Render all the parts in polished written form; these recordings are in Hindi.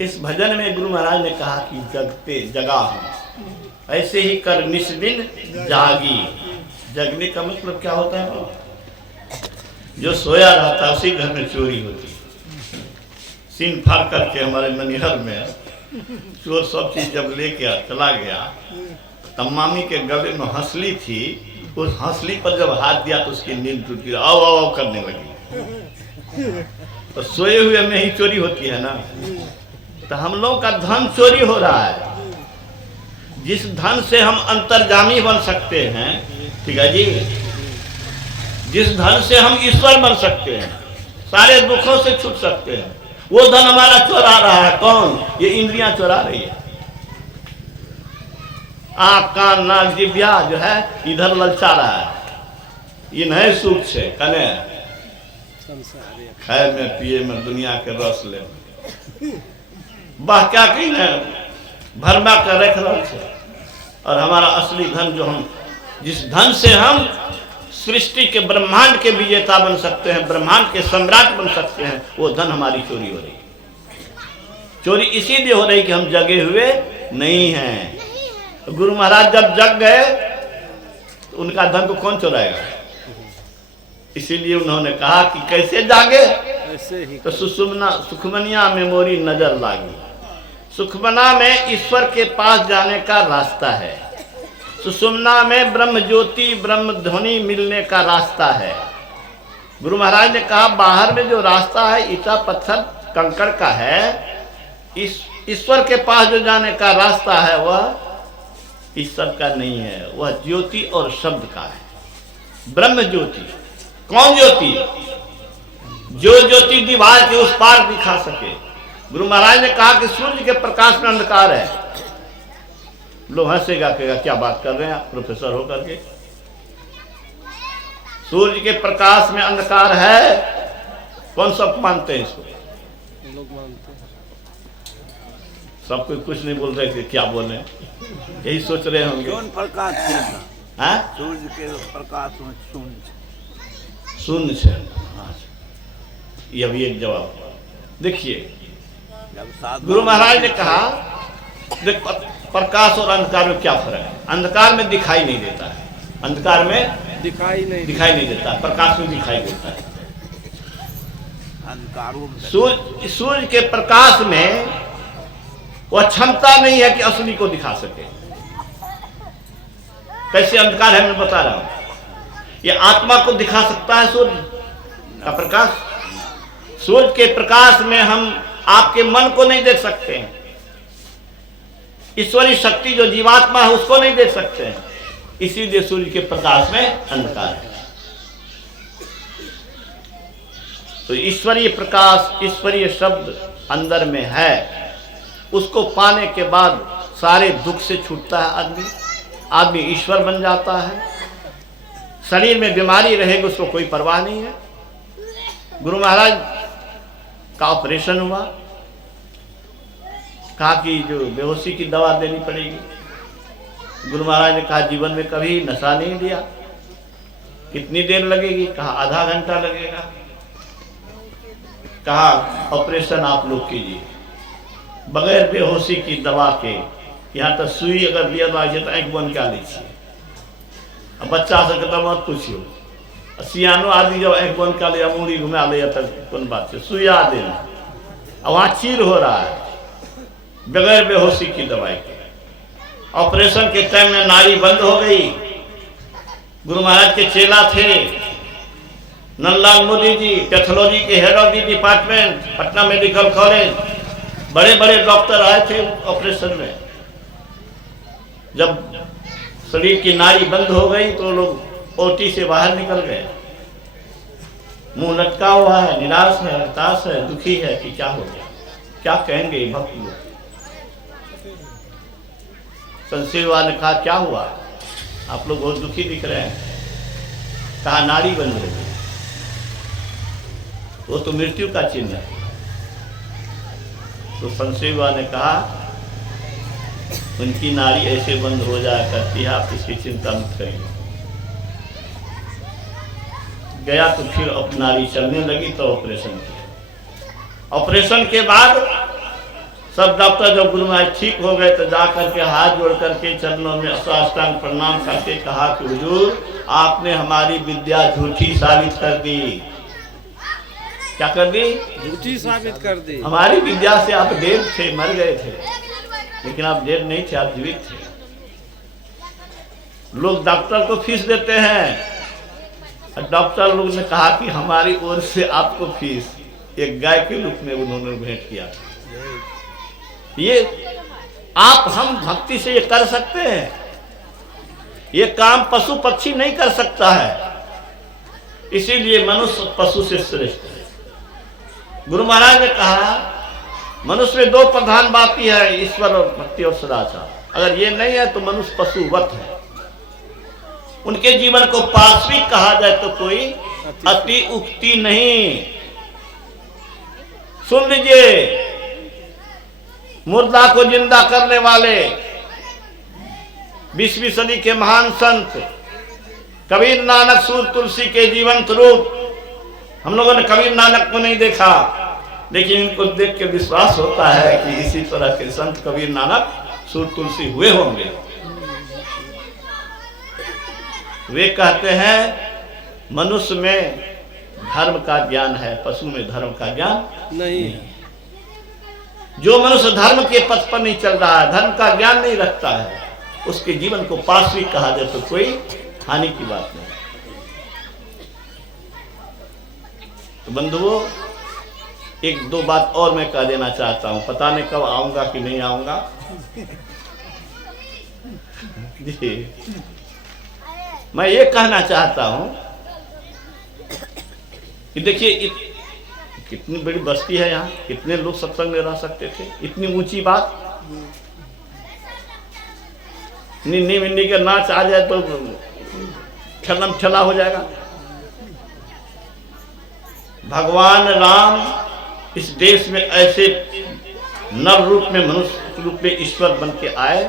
इस भजन में गुरु महाराज ने कहा कि जगते जगा हूं, ऐसे ही कर निस्दिन जागी। जगने का मतलब क्या होता है? जो सोया रहता है उसी घर में चोरी होती है। सीन फाड़ करके हमारे ननिहर में चोर सब चीज जब लेके चला गया, तब मामी के गले में हंसली थी, उस हंसली पर जब हाथ दिया तो उसकी नींद टूट गई, आओ आओ आओ करने लगी। तो सोए हुए में ही चोरी होती है ना। तो हम लोग का धन चोरी हो रहा है। जिस धन से हम अंतर्जामी बन सकते हैं, ठीक है जी, जिस धन से हम ईश्वर बन सकते हैं, सारे दुखों से छूट सकते हैं, वो धन हमारा चुरा रहा है। कौन? ये इंद्रियां चुरा रही है। आँख कान नाक जिह्वा जो है इधर ललचा रहा है। ये नहीं सुख से कने खाए में पिए में दुनिया के रस ले बह क्या कही न भरमा कर रख रहा है। और हमारा असली धन जो हम, जिस धन से हम सृष्टि के ब्रह्मांड के विजेता बन सकते हैं, ब्रह्मांड के सम्राट बन सकते हैं, वो धन हमारी चोरी हो रही है। चोरी इसीलिए हो रही कि हम जगे हुए नहीं हैं। गुरु महाराज जब जग गए तो उनका धन को कौन चुराएगा? इसीलिए उन्होंने कहा कि कैसे जागे? तो सुषुम्ना सुखमनिया में मोरी नजर लागी। सुखमना में ईश्वर के पास जाने का रास्ता है, सुषुम्ना में ब्रह्म ज्योति ब्रह्म ध्वनि मिलने का रास्ता है। गुरु महाराज ने कहा बाहर में जो रास्ता है ईटा पत्थर कंकड़ का है, ईश्वर के पास जो जाने का रास्ता है वह ईश्वर का नहीं है, वह ज्योति और शब्द का है। ब्रह्म ज्योति। कौन ज्योति? जो ज्योति दीवार के उस पार दिखा सके। गुरु महाराज ने कहा कि सूर्य के प्रकाश में अंधकार है। लोग हंसेगा, कहेगा क्या बात कर रहे हैं आप प्रोफेसर होकर के। सूर्य के प्रकाश में अंधकार है। कौन सब मानते हैं इसको? लोग मानते हैं। सब कोई कुछ नहीं बोल रहे थे, क्या बोले, यही सोच रहे होंगे। कौन प्रकाश है? सूर्य के प्रकाश में शून्य से। ये अभी एक जवाब देखिए। गुरु महाराज ने कहा देख प्रकाश और अंधकार में क्या फर्क है? अंधकार में दिखाई नहीं देता है, अंधकार में दिखाई नहीं देता, प्रकाश में दिखाई देता है। सूर्य के प्रकाश में वह क्षमता नहीं है कि असली को दिखा सके। कैसे अंधकार है मैं बता रहा हूं। ये आत्मा को दिखा सकता है सूर्य का प्रकाश। सूर्य के प्रकाश में हम आपके मन को नहीं देख सकते हैं। ईश्वरीय शक्ति जो जीवात्मा है उसको नहीं देख सकते हैं। इसीलिए सूर्य के प्रकाश में अंधकार है। तो ईश्वरीय प्रकाश, ईश्वरीय शब्द अंदर में है, उसको पाने के बाद सारे दुख से छूटता है आदमी ईश्वर बन जाता है। शरीर में बीमारी रहेगी उसको कोई परवाह नहीं है। गुरु महाराज का ऑपरेशन हुआ, कहा कि जो बेहोशी की दवा देनी पड़ेगी। गुरु महाराज ने कहा जीवन में कभी नशा नहीं लिया। कितनी देर लगेगी? कहा आधा घंटा लगेगा। कहा ऑपरेशन आप लोग कीजिए बगैर बेहोशी की दवा के। यहाँ तक सुई अगर दिया तो आंख बंद कर लीजिए। अब बच्चा से कहता मत पूछियो, सियानो आदमी जब आंख बंद कर लिया मुड़ी घुमा लिया तक कौन बात है, सुइया देना। अब वहाँ चीर हो रहा है बगैर बेहोशी की दवाई के। ऑपरेशन के टाइम में नाड़ी बंद हो गई। गुरु महाराज के चेला थे नंदलाल मोदी जी, पैथोलॉजी के head of the department, Patna medical college. बड़े बड़े डॉक्टर आए थे ऑपरेशन में। जब शरीर की नाड़ी बंद हो गई तो लोग ओटी से बाहर निकल गए। मुंह लटका हुआ है, निराश है, हताश है, दुखी है कि क्या हो गया, क्या कहेंगे भक्त लोग। संशीलवा ने कहा क्या हुआ, आप लोग बहुत दुखी दिख रहे हैं। कहा नाड़ी बंद हो गई, वो तो मृत्यु का चिन्ह है। तो संशीलवा ने कहा उनकी नाड़ी ऐसे बंद हो जाया करती है, आप इसकी चिंता मत करिए। गया तो फिर अब नाड़ी चलने लगी तो ऑपरेशन किया। ऑपरेशन के बाद सब डॉक्टर जब गुरु महाराज ठीक हो गए तो जा करके हाथ जोड़ करके चरणों में साष्टांग प्रणाम करके कहा कि हुजूर आपने हमारी विद्या झूठी साबित कर दी। क्या कर दी? झूठी साबित कर दी। हमारी विद्या से आप डेड थे, मर गए थे, लेकिन आप डेड नहीं थे, आप जीवित थे। लोग डॉक्टर को फीस देते हैं, डॉक्टर लोग ने कहा कि हमारी ओर से आपको फीस एक गाय के रूप में उन्होंने भेंट किया। ये आप हम भक्ति से ये कर सकते हैं, ये काम पशु पक्षी नहीं कर सकता है, इसीलिए मनुष्य पशु से श्रेष्ठ है। गुरु महाराज ने कहा मनुष्य में दो प्रधान बात ही है, ईश्वर और भक्ति और सदाचार। अगर ये नहीं है तो मनुष्य पशुवत है। उनके जीवन को पार्श्विक कहा जाए तो कोई अति उक्ति नहीं। सुन लीजिए, मुर्दा को जिंदा करने वाले 20वीं सदी के महान संत कबीर नानक सूर तुलसी के जीवंत रूप। हम लोगों ने कबीर नानक को नहीं देखा, लेकिन इनको देख के विश्वास होता है कि इसी तरह के संत कबीर नानक सूर तुलसी हुए होंगे। वे कहते हैं मनुष्य में धर्म का ज्ञान है, पशु में धर्म का ज्ञान नहीं। जो मनुष्य धर्म के पथ पर नहीं चल रहा है, धर्म का ज्ञान नहीं रखता है, उसके जीवन को पार्श्विक कहा जाए तो कोई हानि की बात नहीं। तो बंधुओं, एक दो बात और मैं कह देना चाहता हूं, पता नहीं कब आऊंगा कि नहीं आऊंगा। जी, मैं ये कहना चाहता हूं कि देखिए कितनी बड़ी बस्ती है यहाँ, कितने लोग सत्संग में रह सकते थे। इतनी ऊंची बात, निन्नी मिन्नी का नाच आ जाए तो छलम छला हो जाएगा। भगवान राम इस देश में ऐसे नर रूप में, मनुष्य रूप में ईश्वर बन के आए,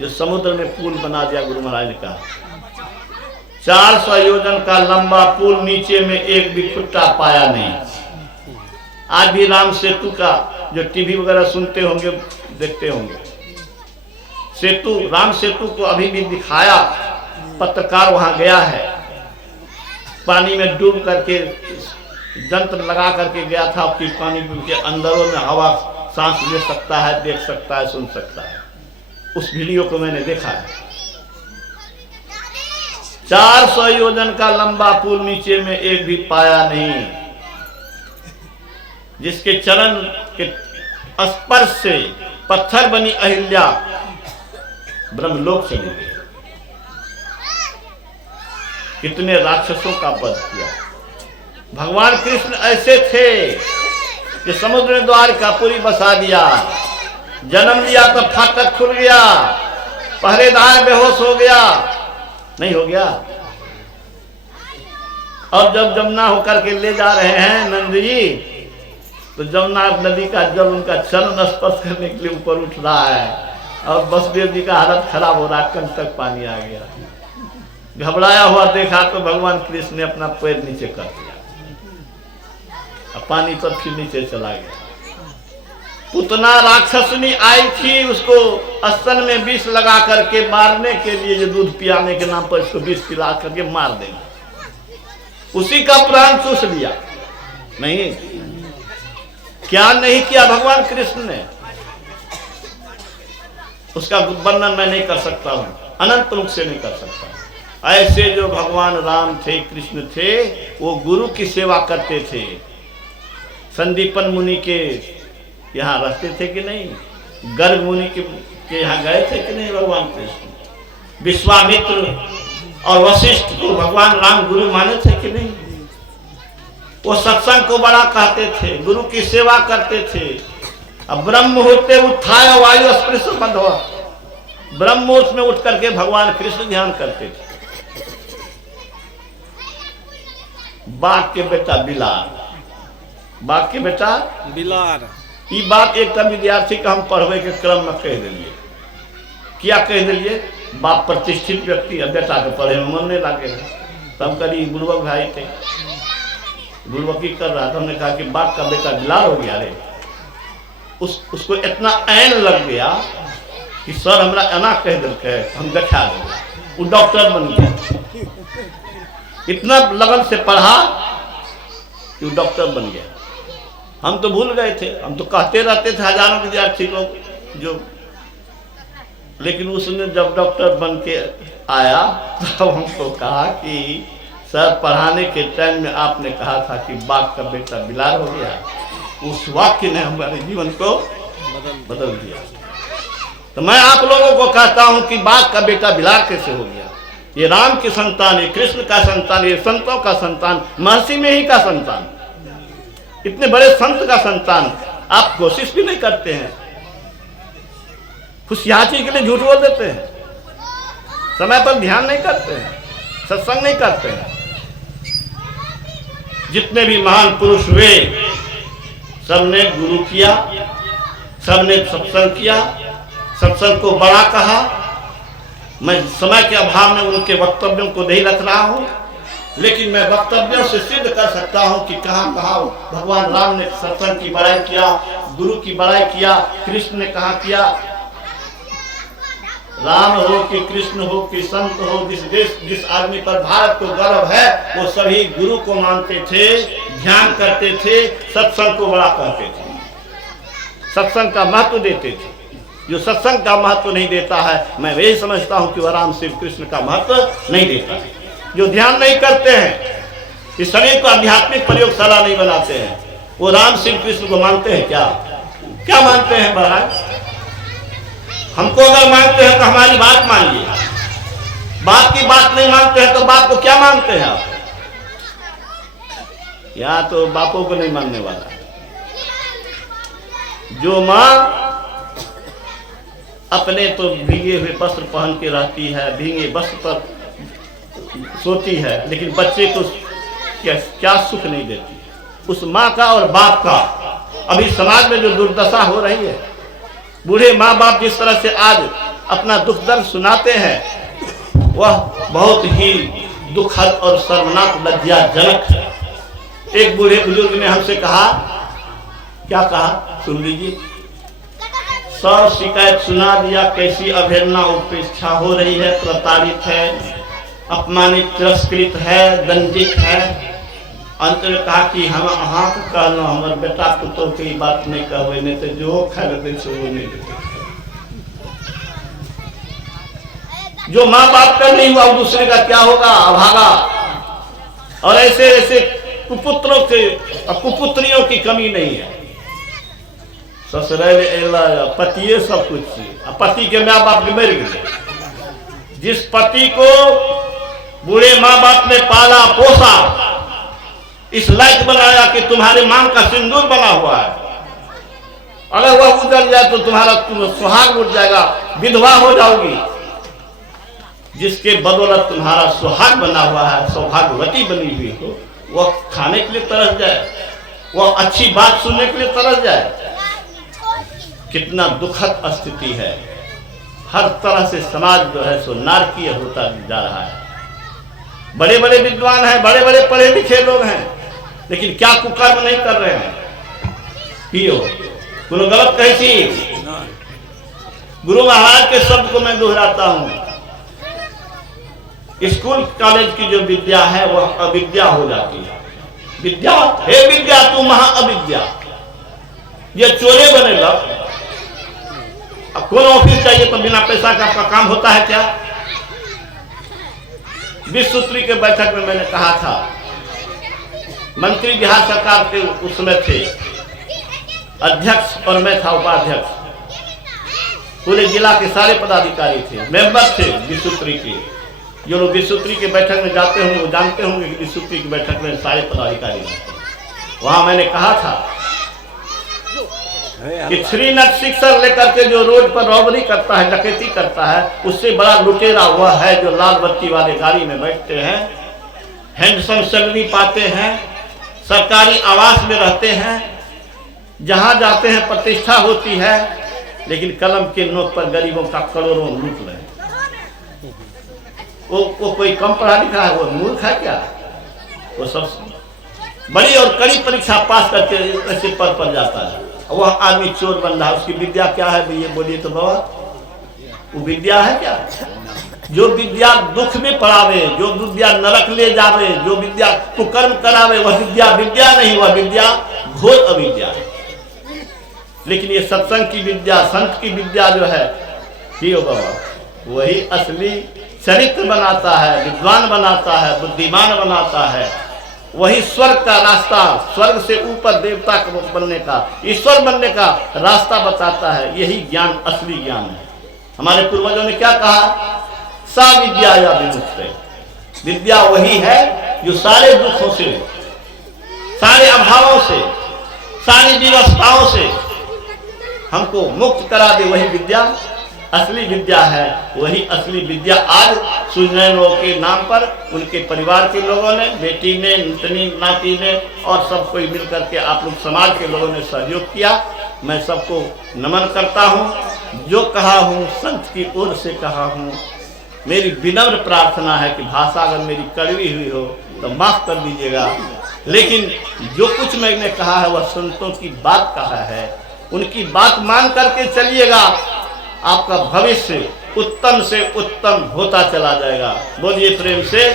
जो समुद्र में पुल बना दिया। गुरु महाराज ने कहा 400 योजन का लंबा पुल, नीचे में एक भी खुट्टा पाया नहीं। आज भी राम सेतु का जो टीवी वगैरह सुनते होंगे, देखते होंगे, सेतु, राम सेतु को अभी भी दिखाया, पत्रकार वहां गया है, पानी में डूब करके जंत्र लगा करके गया था कि पानी के अंदरों में हवा सांस ले सकता है, देख सकता है, सुन सकता है। उस वीडियो को मैंने देखा है। 400 योजन का लंबा पुल, नीचे में एक भी पाया नहीं, जिसके चरण के स्पर्श से पत्थर बनी अहिल्या ब्रह्मलोक चली गई। कितने राक्षसों का वध किया। भगवान कृष्ण ऐसे थे कि समुद्र द्वारकापुरी बसा दिया, जन्म लिया तो फाटक खुल गया, पहरेदार बेहोश हो गया, नहीं हो गया। और जब जमुना होकर के ले जा रहे हैं नंद जी, तो जमुना नदी का जल उनका चरण स्पर्श करने के लिए ऊपर उठ रहा है, और बसदेव जी का हालत खराब हो रहा, कंठ तक पानी आ गया। घबराया हुआ देखा तो भगवान कृष्ण ने अपना पैर नीचे कर दिया, पानी पर फिर नीचे चला गया। पुतना राक्षसनी आई थी, उसको स्तन में विष लगा करके मारने के लिए, जो दूध पियाने के नाम पर इसको विष पिला करके मार देंगे, उसी का प्राण चूस लिया। नहीं, क्या नहीं किया भगवान कृष्ण ने, उसका वर्णन मैं नहीं कर सकता हूं, अनंत रूप से नहीं कर सकता। ऐसे जो भगवान राम थे, कृष्ण थे, वो गुरु की सेवा करते थे। संदीपन मुनि के यहाँ रहते थे कि नहीं, गर्ग मुनि के यहाँ गए थे कि नहीं भगवान कृष्ण, विश्वामित्र और वशिष्ठ को भगवान राम गुरु माने थे कि नहीं। वो सत्संग को बड़ा कहते थे, गुरु की सेवा करते थे। अब ब्रह्म मुहूर्त उत्थाय वायु स्पृश बंधवा, ब्रह्म मुहूर्त में उठ करके भगवान कृष्ण ध्यान करते थे। बाघ के बेटा बिलार, बाघ के बेटा बिलार, ये बात एक विद्यार्थी का हम पढ़वे के क्रम में कह दिलिए। क्या कह दिलिए, बाप प्रतिष्ठित व्यक्ति है, बेटा के पढ़े में मन नहीं लागे। तो हम करी गुरुवक भाई थे, गुरुवकी कर रहा था, हमने कहा कि बाप का बेटा बिलार हो गया रे। उसको इतना ऐन लग गया कि सर हमरा एना कह दिलके, हम देखा देंगे। वो डॉक्टर बन गया, इतना लगन से पढ़ा कि वो डॉक्टर बन गया। हम तो भूल गए थे, हम तो कहते रहते थे हजारों विद्यार्थी लोग जो, लेकिन उसने जब डॉक्टर बन के आया तब हमको कहा कि सर पढ़ाने के टाइम में आपने कहा था कि बाघ का बेटा बिलार हो गया। उस वाक्य ने हमारे जीवन को बदल दिया। तो मैं आप लोगों को कहता हूं कि बाघ का बेटा बिलार कैसे हो गया? ये राम की संतान है, कृष्ण का संतान, ये संतों का संतान, महर्षि में ही का संतान, इतने बड़े संत का संतान। आप कोशिश भी नहीं करते हैं, खुशियाची के लिए झूठ बोल देते हैं, समय पर ध्यान नहीं करते हैं, सत्संग नहीं करते हैं। जितने भी महान पुरुष हुए सबने गुरु किया, सबने सत्संग किया, सत्संग को बड़ा कहा। मैं समय के अभाव में उनके वक्तव्यों को नहीं रख रहा हूं, लेकिन मैं वक्तव्यों से सिद्ध कर सकता हूं कि कहां कहां भगवान राम ने सत्संग की बड़ाई किया, गुरु की बड़ाई किया, कृष्ण ने कहा किया। राम हो कि कृष्ण हो कि संत हो, जिस आदमी पर भारत को गर्व है वो सभी गुरु को मानते थे, ध्यान करते थे, सत्संग को बड़ा कहते थे, सत्संग का महत्व देते थे। जो सत्संग का महत्व नहीं देता है, मैं यही समझता हूं कि वह राम श्री कृष्ण का महत्व नहीं देता है। जो ध्यान नहीं करते हैं, इस शरीर को आध्यात्मिक प्रयोगशाला नहीं बनाते हैं, वो राम श्री कृष्ण को मानते हैं क्या? क्या मानते हैं महाराज? हमको अगर मानते हैं तो हमारी बात मानिए, बात की बात नहीं मानते हैं तो बात को क्या मानते हैं आप? यहाँ तो बापों को नहीं मानने वाला। जो माँ अपने तो भीगे हुए वस्त्र पहन के रहती है, भीगे वस्त्र पर सोती है, लेकिन बच्चे को क्या सुख नहीं देती, उस माँ का और बाप का। अभी समाज में जो दुर्दशा हो रही है, बूढ़े माँ बाप जिस तरह से आज अपना दुख दर्द सुनाते हैं, वह बहुत ही दुखद और शर्मनाक लज्जाजनक है। एक बूढ़े बुजुर्ग ने हमसे कहा, क्या कहा सुन लीजिए, 100 शिकायत सुना दिया, कैसी अवहेलना उपेक्षा हो रही है, प्रताड़ित है, अपमानित तिरस्कृत है, दंडित है। अंत में कहा कि हम अहाँ को कहना, हमारे बेटा पुतों की बात नहीं कहवे, नहीं तो जो खा लेते सो वो नहीं देते। जो माँ बाप का नहीं हुआ दूसरे का क्या होगा? अभागा। और ऐसे ऐसे कुपुत्रों के कुपुत्रियों की कमी नहीं है। ससुराल पतिये सब कुछ, पति के माँ बाप मर गए। जिस पति को बूढ़े माँ बाप ने पाला पोसा, इस लायक बनाया कि तुम्हारे मांग का सिंदूर बना हुआ है, अगर वह उजड़ जाए तो तुम्हारा सुहाग उठ जाएगा, विधवा हो जाओगी। जिसके बदौलत तुम्हारा सुहाग बना हुआ है, सौभाग्यवती बनी हुई हो, वह खाने के लिए तरस जाए, वह अच्छी बात सुनने के लिए तरस जाए। कितना दुखद स्थिति है। हर तरह से समाज जो है सो नारकीय होता जा रहा है। बड़े बड़े विद्वान हैं, बड़े बड़े पढ़े लिखे लोग हैं, लेकिन क्या कुकर्म नहीं कर रहे हैं। पियो कोनो गलत कही थी। गुरु महाराज के शब्द को मैं दोहराता हूं, स्कूल कॉलेज की जो विद्या है वह अविद्या हो जाती है। विद्या हे विद्या तू महा अविद्या, ये चोरे बनेगा। अब कौन ऑफिस चाहिए तो बिना पैसा का आपका काम होता है क्या? विश्व सूत्री के बैठक में मैंने कहा था, मंत्री बिहार सरकार के उस समय थे, अध्यक्ष और मैं था उपाध्यक्ष, पूरे जिला के सारे पदाधिकारी थे, मेंबर थे विश्व सूत्री के। जो लोग विश्व सूत्री के बैठक में जाते होंगे वो जानते होंगे कि विश्व सूत्री की बैठक में सारे पदाधिकारी रहते हैं। वहां मैंने कहा था कि श्रीनगर शिक्षक लेकर के जो रोड पर रॉबरी करता है, डकैती करता है, उससे बड़ा लुटेरा वह है जो लाल बत्ती वाले गाड़ी में बैठते हैं, हैंडसम सैलरी पाते हैं, सरकारी आवास में रहते हैं, जहां जाते हैं प्रतिष्ठा होती है, लेकिन कलम के नोक पर गरीबों का करोड़ों लूट रहे हैं। वो कोई कम पढ़ा लिखा है? वो मूर्ख है क्या? वो सब बड़ी और कड़ी परीक्षा पास करके ऐसे पद पर जाता है। वह आदमी चोर बन रहा है, उसकी विद्या क्या है भैया बोलिए तो बाबा? वो विद्या है क्या? जो विद्या दुख में पड़ावे, जो विद्या नरक ले जावे, जो विद्या कुकर्म करावे, वह विद्या विद्या नहीं, वह विद्या घोर अविद्या है। लेकिन ये सत्संग की विद्या, संत की विद्या जो है ही बाबा, वही असली चरित्र बनाता है, विद्वान बनाता है, बुद्धिमान बनाता है। वही स्वर्ग का रास्ता, स्वर्ग से ऊपर देवता बनने का, ईश्वर बनने का रास्ता बताता है। यही ज्ञान असली ज्ञान है। हमारे पूर्वजों ने क्या कहा? सा विद्या या विमुक्त। विद्या वही है जो सारे दुखों से, सारे अभावों से, सारी विवस्थाओं से हमको मुक्त करा दे। वही विद्या असली विद्या है। वही असली विद्या आज सुजनैनों के नाम पर उनके परिवार के लोगों ने, बेटी ने, नतनी, नाती ने और सब कोई मिलकर के आप लोग समाज के लोगों ने सहयोग किया। मैं सबको नमन करता हूँ। जो कहा हूँ संत की ओर से कहा हूँ। मेरी विनम्र प्रार्थना है कि भाषा अगर मेरी कड़वी हुई हो तो माफ कर दीजिएगा, लेकिन जो कुछ मैंने कहा है वह संतों की बात कहा है। उनकी बात मान करके चलिएगा, आपका भविष्य उत्तम से उत्तम होता चला जाएगा। बोलिए प्रेम से।